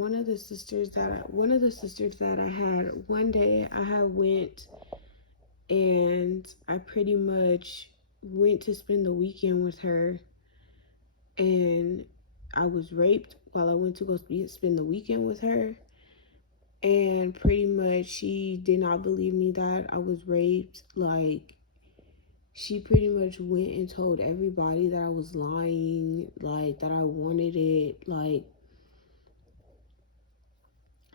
One of the sisters that I had, one day I had went and I pretty much went to spend the weekend with her, and I was raped while I went to spend the weekend with her. And pretty much she did not believe me that I was raped. Like, she pretty much went and told everybody that I was lying, like that I wanted it. Like,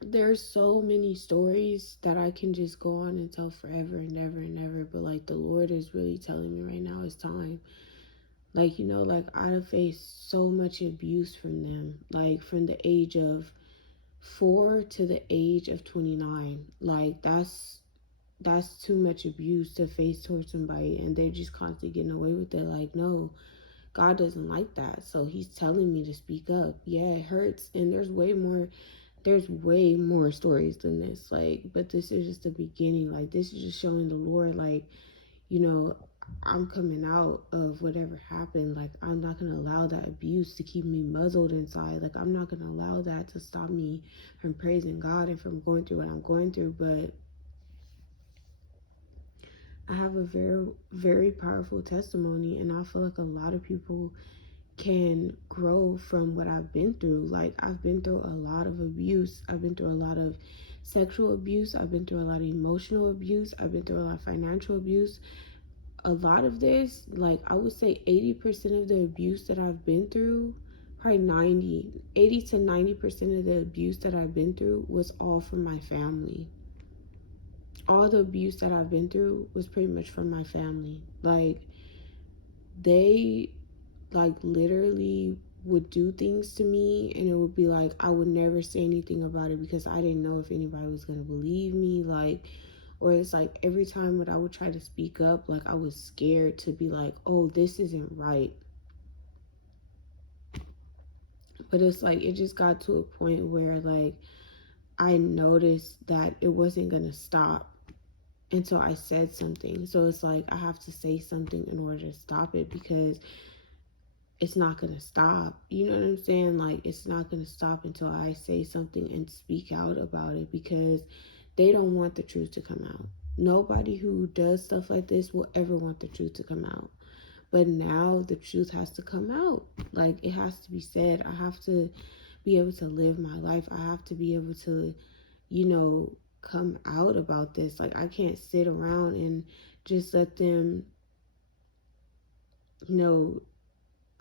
there's so many stories that I can just go on and tell forever and ever and ever, but like the Lord is really telling me right now it's time. Like, like I have faced so much abuse from them, like from the age of 4 to the age of 29. Like, that's too much abuse to face towards somebody, and they're just constantly getting away with it. Like, no, God doesn't like that. So he's telling me to speak up. Yeah, it hurts, and there's way more stories than this. Like, but this is just the beginning. Like, this is just showing the Lord, like, you know, I'm coming out of whatever happened. Like, I'm not going to allow that abuse to keep me muzzled inside. Like, I'm not going to allow that to stop me from praising God and from going through what I'm going through. But I have a very, very powerful testimony, and I feel like a lot of people can grow from what I've been through. Like, I've been through a lot of abuse. I've been through a lot of sexual abuse. I've been through a lot of emotional abuse. I've been through a lot of financial abuse. A lot of this, like, I would say 80% of the abuse that I've been through, probably 80 to 90% of the abuse that I've been through was all from my family. All the abuse that I've been through was pretty much from my family. Like, they, like, literally would do things to me, and it would be like I would never say anything about it because I didn't know if anybody was going to believe me. Like, or it's like every time that I would try to speak up, like, I was scared to be like, oh, this isn't right. But it's like it just got to a point where, like, I noticed that it wasn't going to stop until I said something. So it's like I have to say something in order to stop it, because it's not going to stop. You know what I'm saying? Like, it's not going to stop until I say something and speak out about it, because they don't want the truth to come out. Nobody who does stuff like this will ever want the truth to come out. But now the truth has to come out. Like, it has to be said. I have to be able to live my life. I have to be able to, come out about this. Like, I can't sit around and just let them, you know,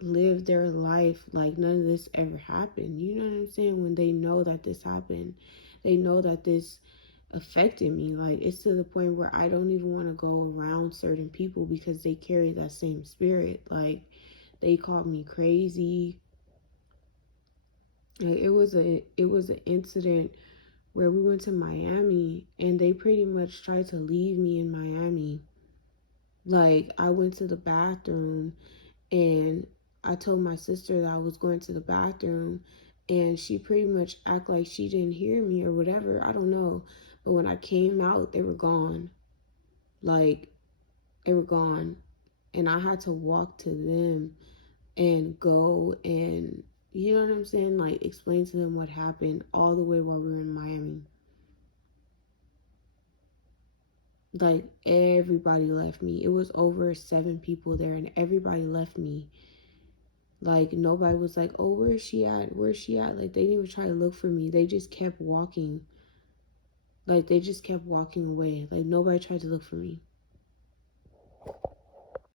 live their life like none of this ever happened. You know what I'm saying? When they know that this happened, they know that this affected me. Like, it's to the point where I don't even want to go around certain people because they carry that same spirit. Like, they called me crazy. It was an incident where we went to Miami, and they pretty much tried to leave me in Miami. Like, I went to the bathroom, and I told my sister that I was going to the bathroom, and she pretty much act like she didn't hear me or whatever. I don't know. But when I came out, they were gone. Like, they were gone. And I had to walk to them and go and, you know what I'm saying? Like, explain to them what happened all the way while we were in Miami. Like, everybody left me. It was over 7 people there, and everybody left me. Like, nobody was like, oh, where is she at? Where is she at? Like, they didn't even try to look for me. They just kept walking. Like, they just kept walking away. Like, nobody tried to look for me.